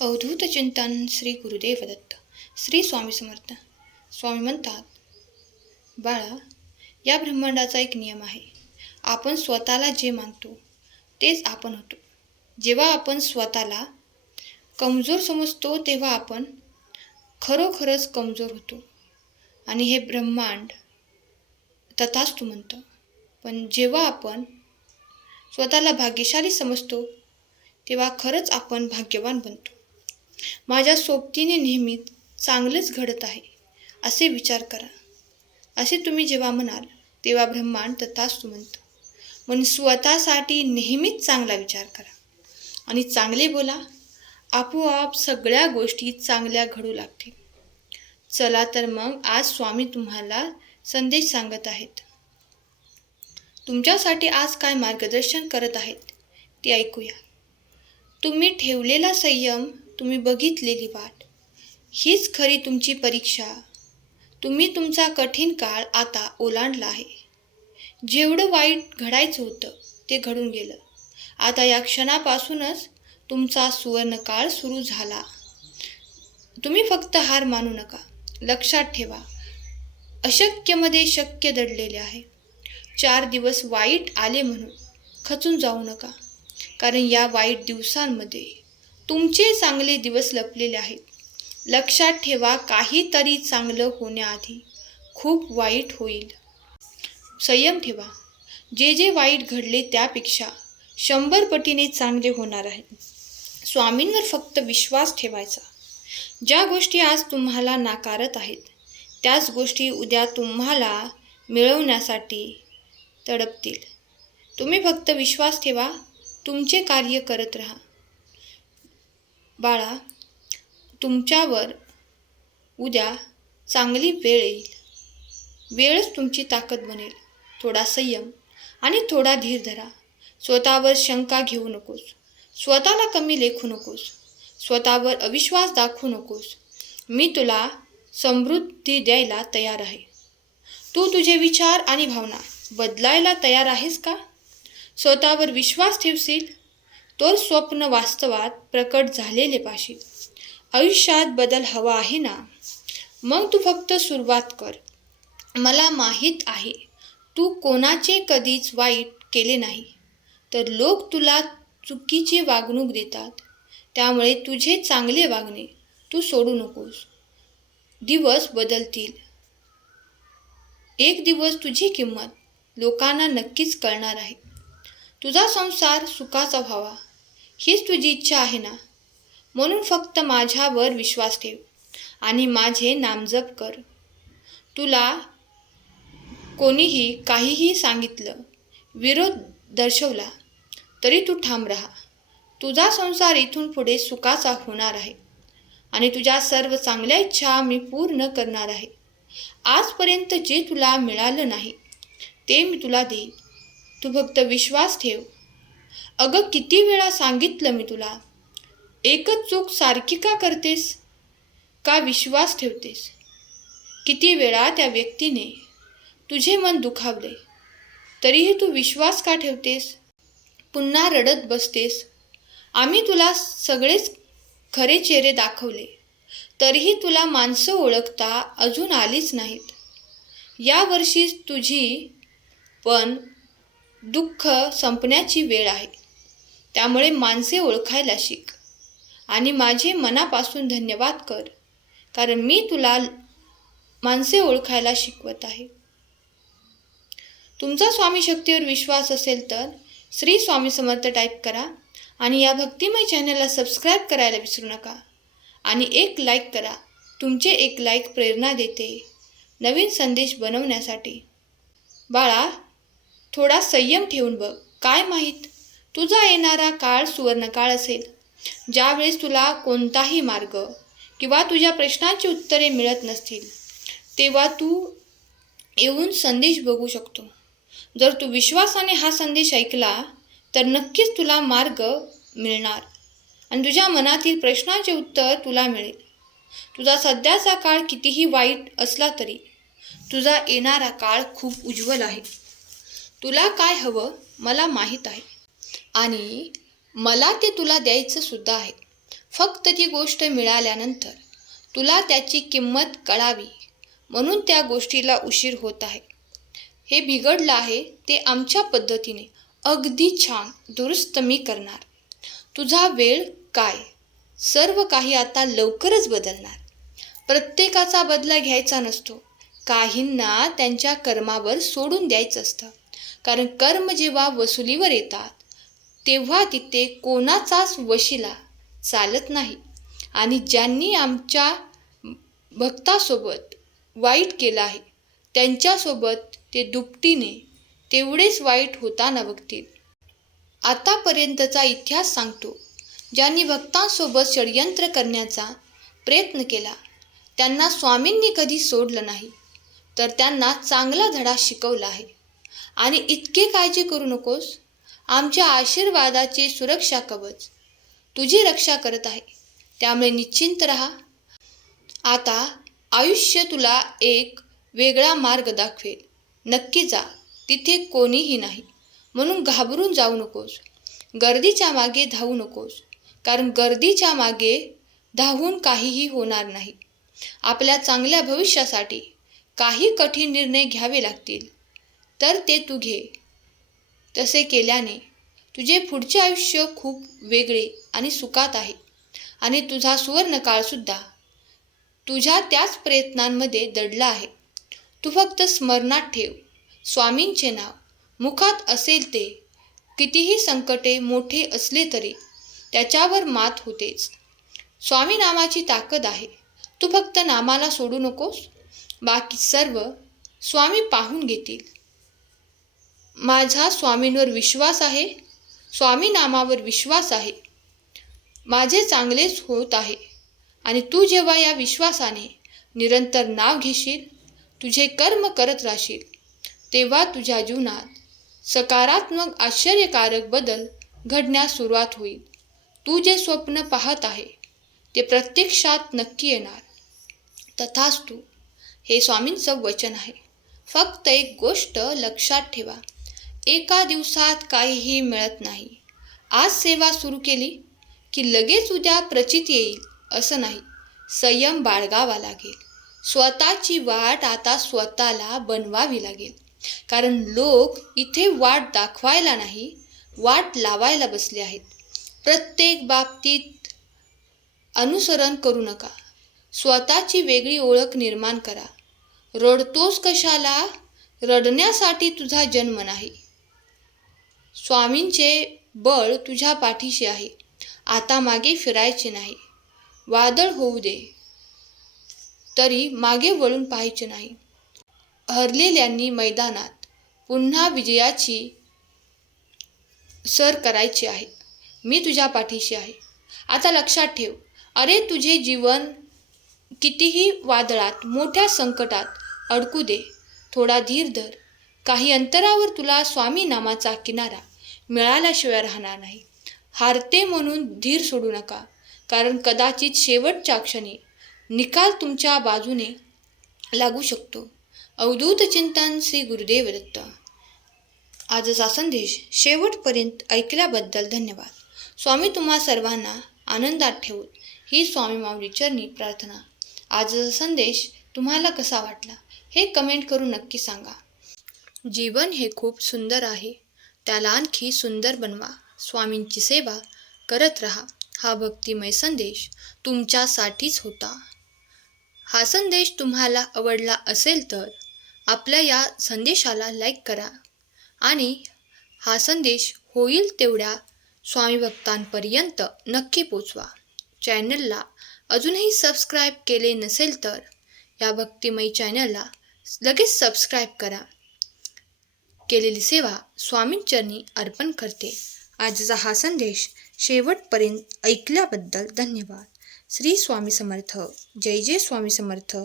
अवधूत चिंतन श्री गुरुदेव दत्त. श्री स्वामी समर्थ. स्वामी म्हणतात, बाळा, या ब्रह्मांडाचा एक नियम आहे. आपण स्वतःला जे मानतो तेच आपण होतो. जेव्हा आपण स्वतःला कमजोर समजतो तेव्हा आपण खरोखरच कमजोर होतो आणि हे ब्रह्मांड तथास्तु म्हणतं. पण जेव्हा आपण स्वतःला भाग्यशाली समजतो तेव्हा खरंच आपण भाग्यवान बनतो. माझ्या सोबतीने नेहमी चांगलेच घडत आहे असे विचार करा. असे तुम्ही जेव्हा म्हणाल तेव्हा ब्रह्मांड तथास्तु म्हणतं. म्हणून स्वतःसाठी नेहमीच चांगला विचार करा आणि चांगले बोला. आपोआप सगळ्या गोष्टी चांगल्या घडू लागतील. चला तर मग आज स्वामी तुम्हाला संदेश सांगत आहेत. तुमच्यासाठी आज काय मार्गदर्शन करत आहेत ते ऐकूया. तुम्ही ठेवलेला संयम, तुम्ही बघितलेली वाट, हीच खरी तुमची परीक्षा. तुम्ही तुमचा कठीण काळ आता ओलांडला आहे. जेवढं वाईट घडायचं होतं ते घडून गेलं. आता या क्षणापासूनच तुमचा सुवर्णकाळ सुरू झाला. तुम्ही फक्त हार मानू नका. लक्षात ठेवा, अशक्यमध्ये शक्य दडलेले आहे. 4 दिवस वाईट आले म्हणून खचून जाऊ नका, कारण या वाईट दिवसांमध्ये तुमचे चांगले दिवस लपलेले आहेत. लक्षात ठेवा, काहीतरी चांगलं होण्याआधी खूप वाईट होईल. संयम ठेवा. जे वाईट घडले त्यापेक्षा 100 पटीने चांगले होणार आहे. स्वामींवर फक्त विश्वास ठेवायचा. ज्या गोष्टी आज तुम्हाला नाकारत आहेत त्याच गोष्टी उद्या तुम्हाला मिळवण्यासाठी तडपतील. तुम्ही फक्त विश्वास ठेवा. तुमचे कार्य करत राहा. बाळा, तुमच्यावर उद्या चांगली वेळ येईल. वेळच तुमची ताकद बनेल. थोडा संयम आणि थोडा धीर धरा. स्वतःवर शंका घेऊ नकोस. स्वतःला कमी लेखू नकोस. स्वतःवर अविश्वास दाखवू नकोस. मी तुला समृद्धी द्यायला तयार आहे. तू तुझे विचार आणि भावना बदलायला तयार आहेस का? स्वतःवर विश्वास ठेवशील तर स्वप्न वास्तवात प्रकट झालेले पाहशील. आयुष्यात बदल हवा आहे ना? मग तू फक्त सुरुवात कर. मला माहीत आहे तू कोणाचे कधीच वाईट केले नाही, तर लोक तुला चुकीची वागणूक देतात. त्यामुळे तुझे चांगले वागणे तू सोडू नकोस. दिवस बदलतील. एक दिवस तुझी किंमत लोकांना नक्कीच कळणार आहे. तुझा संसार सुखाचा व्हावा हीच तुझी इच्छा आहे ना? म्हणून फक्त माझ्यावर विश्वास ठेव आणि माझे नामजप कर. तुला कोणीही काहीही सांगितलं, विरोध दर्शवला तरी तू ठाम राहा. तुझा संसार इथून पुढे सुखाचा होणार आहे आणि तुझ्या सर्व चांगल्या इच्छा मी पूर्ण करणार आहे. आजपर्यंत जे तुला मिळालं नाही ते मी तुला देईन. तू फक्त विश्वास ठेव. अगं, किती वेळा सांगितलं मी तुला, एकच चूक सारखी का करतेस? का विश्वास ठेवतेस? किती वेळा त्या व्यक्तीने तुझे मन दुखावले तरीही तू विश्वास का ठेवतेस? पुन्हा रडत बसतेस. आम्ही तुला सगळेच खरे चेहरे दाखवले तरीही तुला माणसं ओळखता अजून आलीच नाहीत. या वर्षी तुझी पण दुःख संपण्याची वेळ आहे. त्यामुळे माणसे ओळखायला शिक आणि माझे मनापासून धन्यवाद कर, कारण मी तुला माणसे ओळखायला शिकवत आहे. तुमचा स्वामी शक्तीवर विश्वास असेल तर श्री स्वामी समर्थ टाईप करा आणि या भक्तिमय चॅनलला सबस्क्राईब करायला विसरू नका आणि एक लाईक करा. तुमचे एक लाईक प्रेरणा देते नवीन संदेश बनवण्यासाठी. बाळा, थोडा संयम ठेवून बघ. काय माहीत, तुझा येणारा काळ सुवर्णकाळ असेल, ज्यावेळेस तुला कोणताही मार्ग किंवा तुझ्या प्रश्नांची उत्तरे मिळत नसतील. तेव्हा तू येऊन संदेश बघू शकतो. जर तू विश्वासाने हा संदेश ऐकला तर नक्कीच तुला मार्ग मिळणार आणि तुझ्या मनातील प्रश्नांचे उत्तर तुला मिळेल. तुझा सध्याचा काळ कितीही वाईट असला तरी तुझा येणारा काळ खूप उज्ज्वल आहे. तुला काय हवं मला माहीत आहे आणि मला ते तुला द्यायचं सुद्धा आहे. फक्त ती गोष्ट मिळाल्यानंतर तुला त्याची किंमत कळावी म्हणून त्या गोष्टीला उशीर होत आहे. हे बिघडलं आहे ते आमच्या पद्धतीने अगदी छान दुरुस्त मी करणार. तुझा वेळ काय, सर्व काही आता लवकरच बदलणार. प्रत्येकाचा बदला घ्यायचा नसतो. काहींना त्यांच्या कर्मावर सोडून द्यायचं असतं. कारण कर्म जेव्हा वसुलीवर येतात तेव्हा तिथे कोणाचाच वशिला चालत नाही. आणि ज्यांनी आमच्या भक्तासोबत वाईट केलं आहे त्यांच्यासोबत ते दुपटीने तेवढेच वाईट होताना बघतील. आतापर्यंतचा इतिहास सांगतो, ज्यांनी भक्तांसोबत षडयंत्र करण्याचा प्रयत्न केला त्यांना स्वामींनी कधी सोडलं नाही, तर त्यांना चांगला धडा शिकवला आहे. आणि इतके काळजी करू नकोस, आमच्या आशीर्वादाचे सुरक्षा कवच तुझी रक्षा करत आहे, त्यामुळे निश्चिंत राहा. आता आयुष्य तुला एक वेगळा मार्ग दाखवेल. नक्की जा, तिथे कोणीही नाही म्हणून घाबरून जाऊ नकोस. गर्दीच्या मागे धावू नकोस, कारण गर्दीच्या मागे धावून काहीही होणार नाही. आपल्या चांगल्या भविष्यासाठी काही कठीण निर्णय घ्यावे लागतील तर ते तू घे. तसे केल्याने तुझे पुढचे आयुष्य खूप वेगळे आणि सुखात आहे. आणि तुझा सुवर्णकाळसुद्धा तुझ्या त्याच प्रयत्नांमध्ये दडला आहे. तू फक्त स्मरणात ठेव, स्वामींचे नाव मुखात असेल ते कितीही संकटे मोठे असले तरी त्याच्यावर मात होतेच. स्वामी नामाची ताकद आहे. तू फक्त नामाला सोडू नकोस, बाकी सर्व स्वामी पाहून घेतील. माझा स्वामींवर विश्वास आहे, स्वामी नामावर विश्वास आहे. माझे चांगलेच होत आहे. आणि तू जेव्हा या विश्वासाने निरंतर नाव घेशील, तुझे कर्म करत राहशील, तेव्हा तुझ्या जीवनात सकारात्मक आश्चर्यकारक बदल घडण्यास सुरुवात होईल. तू जे स्वप्न पाहत आहे ते प्रत्यक्षात नक्की येणार. तथास्तु, हे स्वामींचं वचन आहे. फक्त एक गोष्ट लक्षात ठेवा, एका दिवसात काहीही मिळत नाही. आज सेवा सुरू केली की लगेच उद्या प्रचिती येईल असं नाही. संयम बाळगावा लागेल. स्वतःची वाट आता स्वतःला बनवावी लागेल. कारण लोक इथे वाट दाखवायला नाही, वाट लावायला बसले आहेत. प्रत्येक बाबतीत अनुसरण करू नका. स्वतःची वेगळी ओळख निर्माण करा. रडतोस कशाला? रडण्यासाठी तुझा जन्म नाही. स्वामींचे बळ तुझ्या पाठीशी आहे. आता मागे फिरायचे नाही. वादळ होऊ दे तरी मागे वळून पाहायचे नाही. हरलेल्यांनी मैदानात पुन्हा विजयाची सर करायची आहे. मी तुझ्या पाठीशी आहे. आता लक्षात ठेव, अरे तुझे जीवन कितीही वादळात मोठ्या संकटात अडकू दे, थोडा धीर धर. काही अंतरावर तुला स्वामी नामाचा किनारा मिळाल्याशिवाय राहणार नाही. हारते म्हणून धीर सोडू नका, कारण कदाचित शेवटच्या क्षणी निकाल तुमच्या बाजूने लागू शकतो. अवधूत चिंतन श्री गुरुदेव दत्त. आजचा संदेश शेवटपर्यंत ऐकल्याबद्दल धन्यवाद. स्वामी तुम्हा सर्वांना आनंदात ठेवून ही स्वामी माऊली चरणी प्रार्थना. आजचा संदेश तुम्हाला कसा वाटला हे कमेंट करून नक्की सांगा. जीवन हे खूप सुंदर आहे, त्याला आणखी सुंदर बनवा. स्वामींची सेवा करत राहा. हा भक्तिमय संदेश तुमच्यासाठीच होता. हा संदेश तुम्हाला आवडला असेल तर आपल्या या संदेशाला लाईक करा आणि हा संदेश होईल तेवढ्या स्वामी भक्तांपर्यंत नक्की पोचवा. चॅनलला अजूनही सबस्क्राईब केले नसेल तर या भक्तिमय चॅनलला लगेच सबस्क्राईब करा. केलेली सेवा स्वामींचरणी अर्पण करते. आजचा हा संदेश शेवटपर्यंत ऐकल्याबद्दल धन्यवाद. श्री स्वामी समर्थ. जय जय स्वामी समर्थ.